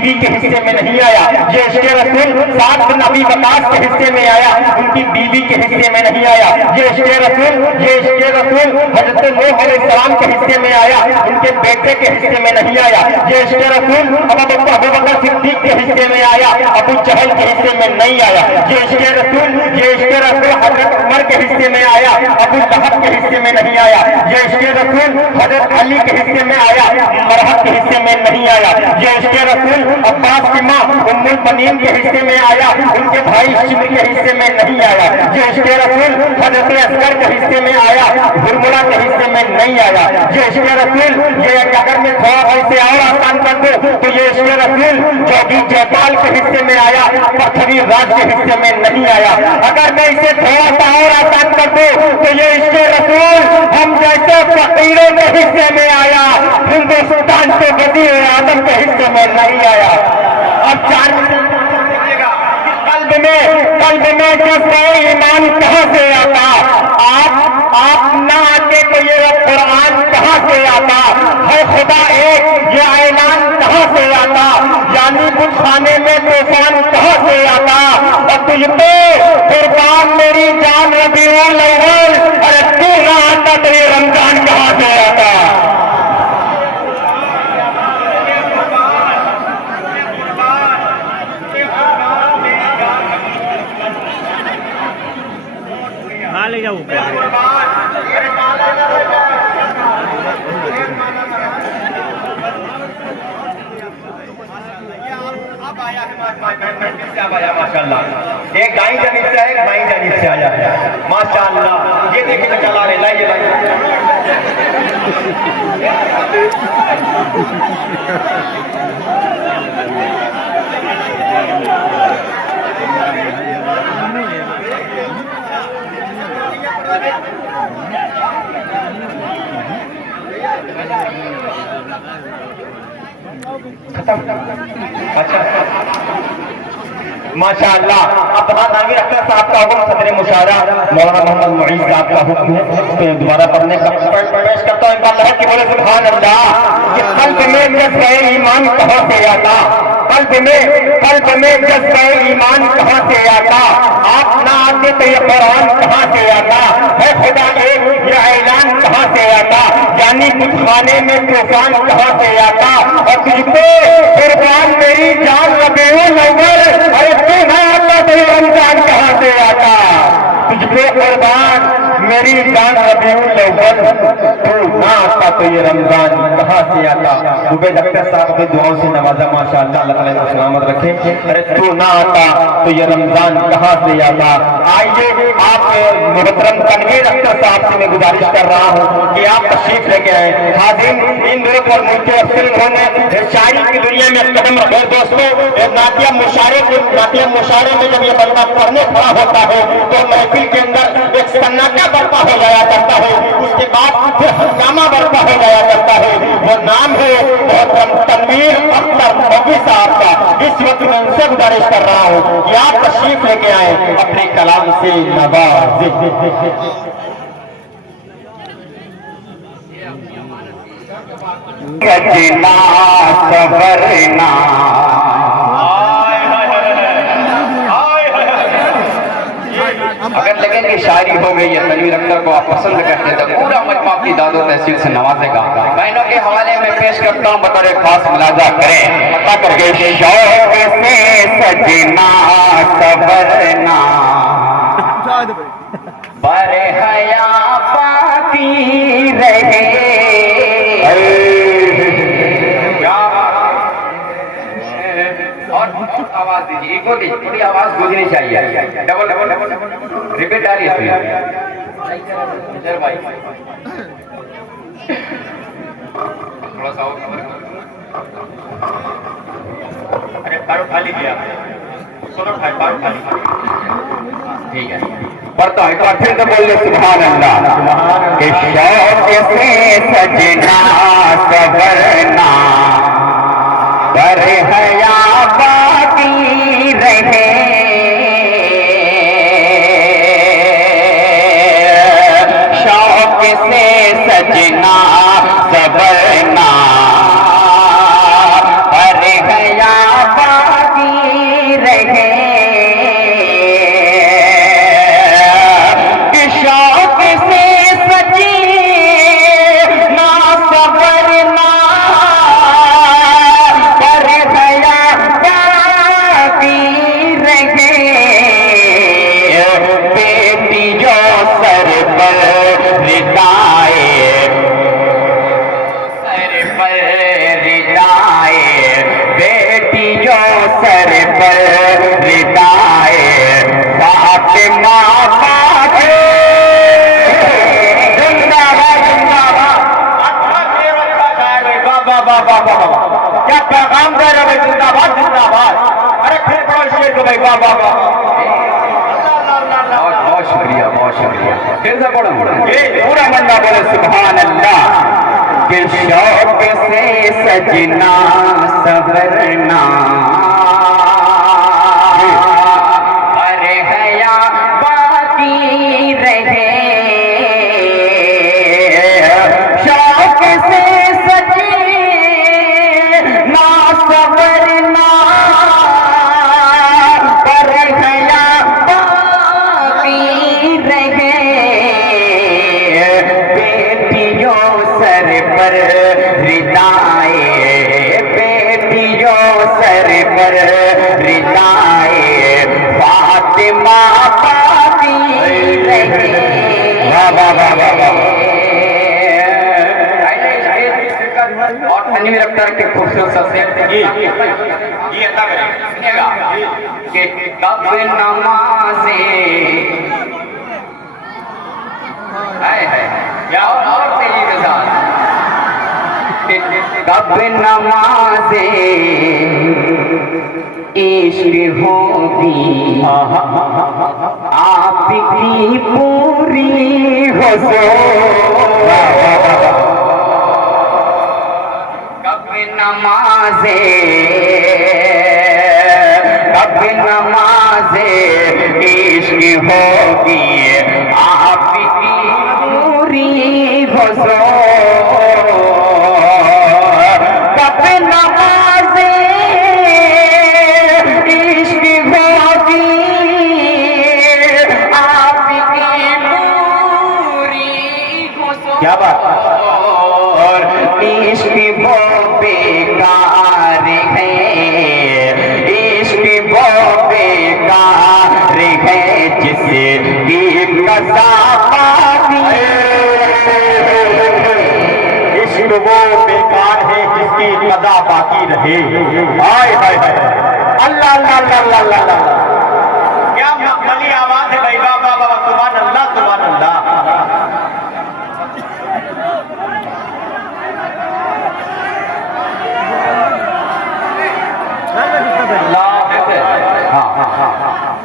बीवी के हिस्से में नहीं आया। ये इश्क़ रसूल सात बिन अबी वक़ास के हिस्से में आया, उनकी बीवी के हिस्से में नहीं आया। ये इश्क़ रसूल हज़रत नूह अलैहिस्सलाम के हिस्से में आया, उनके बेटे के हिस्से में नहीं आया। ये इश्क़ रसूल अबू बकर सिद्दीक़ के हिस्से में आया, अबू जहल के हिस्से में नहीं आया। ये इश्क़ रसूल हज़रत उमर के हिस्से में आया, अबू लहब के हिस्से में नहीं आया। ये इश्क़ रसूल हज़रत अली के हिस्से में आया, मरहब के हिस्से में नहीं आया। ये इश्क़ रसूल अब्बास की मां उम्मुल बनीन के हिस्से में आया, उनके भाई शिम्र के हिस्से में नहीं आया। ये इश्क़ रसूल हज़रत असगर के हिस्से में आया, हुरमुला के हिस्से में नहीं आया। ये इश्क़ रसूल ये अगर मैं थोड़ा ऐसे और आसान कर दूं तो ये इश्क़ रसूल जोगी जयपाल के हिस्से में आया, पृथ्वी राज के हिस्से में नहीं आया। अगर मैं इसे थोड़ा सा और आसान कर दूं तो ये इश्क़ रसूल हम जैसे फकीरों के हिस्से में आया, हिंदुस्तान के वज़ीर आज़म के हिस्से में नहीं आया। अब चार कल्ब में जज्बे ईमान कहां से आता? आप ना आते तो ये कुरान कहां से आता? है खुदा एक ये ऐलान कहां से आता? यानी बुखाने में तूफान कहां से आता? और तुझ पे कुर्बान मेरी जान रबीउल अव्वल, अरे तू ना आता तो ये रमजान कहां से आता? ले जाओ माशाल्लाह। एक गाई जनीब से है, एक माई जनीब से आया है माशाल्लाह। ये देखिए चला रहे लाइए अच्छा माशाअल्लाह। अपना नामी अख्तर साहब का हुक्म सदर मुशारा मौलाना मोहम्मद मुईज़ साहब का हुक्म है, दोबारा पढ़ने का प्रवेश करता हूँ। एक बार लहर की बोले सुभान अल्लाह। कि कल्ब में जज्बे ईमान कहां से आता? कल्ब में जज्बे ईमान कहां से आता? आप ना आते तो ये कुरान कहां से आता? है खुदा एक ये ऐलान कहां से आता? यानी कुछ खाने में तूफान कहां से आता? और तुझ पे कुर्बान मेरी जान रबीउल अव्वल, अरे तू ना आता तो ये रमजान कहां से आता? तुझ पे कुर्बान मेरी जान रबीउल अव्वल, तू ना आता तो ये रमजान कहां से आता? जुबैद अख्तर साहब की दुआओं से नवाजा माशाअल्लाह, अल्लाह ताला इनको सलामत रखे। अरे तू ना आता तो ये रमजान कहां से आता? आइए आप मोहतरम तनवीर अख्तर साहब से मैं गुजारिश कर रहा हूं कि आप तशरीफ लेके आए। हाजिर इन दिनों पर मुल्क अफसल उन्होंने शायरी की दुनिया में कदम रखे। दोस्तों नातिया मुशारे में जब ये बंदा पढ़ने खड़ा होता है तो महफिल के अंदर एक सन्नाटा बर्पा हो जाया करता है, उसके बाद फिर हंगामा बर्पा हो जाया करता है। वो नाम है मोहतरम तनवीर अख्तर मौलवी साहब का। इस वक्त मैं उनसे गुजारिश कर रहा हूँ कि आप तशरीफ लेके आए, अपने कलाम से नवाज़ें। सजना सवरना अगर लगे कि शायरी हो गई है, तनवीर अख्तर को आप पसंद करते तो पूरा मजमा की दादो तहसील से नवाजेगा। बहनों के हवाले में पेश करता हूँ, बतौर खास मुलाजा करें पता करके। शौक से सजना सवरना बर हया बाकी रहे। और आवाज दीजिए, इको दीजिए, थोड़ी आवाज गूंजनी चाहिए। डबल रिपीट डालिए भाई, थोड़ा सा अरे पारो खाली किया, सुनो भाई पारो खाली, ठीक है पढ़ता है। एक बार फिर से बोलिए सुभान अल्लाह। के शौक से सजना सवरना बर हया बाकी रहे। शौक से सजना सवरना बर हया सर पर रिदाए फातिमा पाके जिंदाबाद जिंदाबाद। क्या पैगाम दे रहे भाई, जिंदाबाद जिंदाबाद। अरे फिर पढ़ो शेर को भाई, वाह वाह वाह। बहुत शुक्रिया बहुत शुक्रिया। फिर से पढ़ो ये पूरा बंदा बोले सुभान अल्लाह। कि शौक से सजना सवरना अरे हया बाकी रहे, शौक से सजना सवरना पर हया बाकी रहे, बेटियों सर पर रिदाए, बेटियों सर पर रिदाए फातिमा पाती रहे। और तनवीर अख्तर के खूबसूरत सा शेर ये अदा सुनिएगा कि कब नमाज़े या और तेजी के साथ कब नमाज़े इश्क होगी आपकी पूरी हो सो, कब नमाज़े इश्क होगी आपकी पूरी हो सो, कब नमाज़े इश्क होगी आपकी पूरी हो सो। क्या बात। और इश्क वो बेकार है, इश्क वो बेकार है जिसे की कज़ा पाती, इश्क वो बेकार है जिसकी कज़ा बाकी रहे। हाय हाय हाय अल्लाह अल्लाह अल्लाह अल्लाह अल्लाह। क्या मखमली आवाज है भाई, वाह वाह वाह, सुभान अल्लाह सुभान अल्लाह।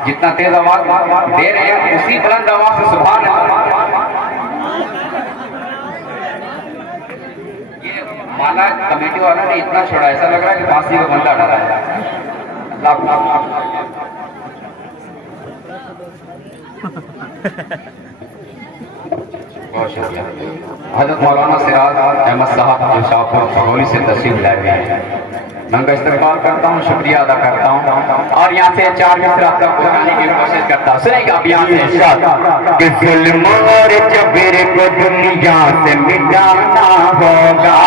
जितना तेज आवाज दे रहे हैं उसी बुलंद आवाज से सुभान अल्लाह। ये माला कमेटी वाला ने इतना छोड़ा, ऐसा लग रहा है कि फांसी का बंदा डाला है। बहुत शुक्रिया। हजरत मौलाना सिराज अहमद साहब जो शाहपुर भगोली से तशरीफ लाए हुए हैं, मैं उनका इस्तेमाल करता हूँ, शुक्रिया अदा करता हूँ और यहाँ से 4 मिसरा तक पहुँचाने की कोशिश करता हूँ। सुनेगा अब यहाँ से इरशाद कि जुल्म और जबर को दुनिया से मिटाना होगा।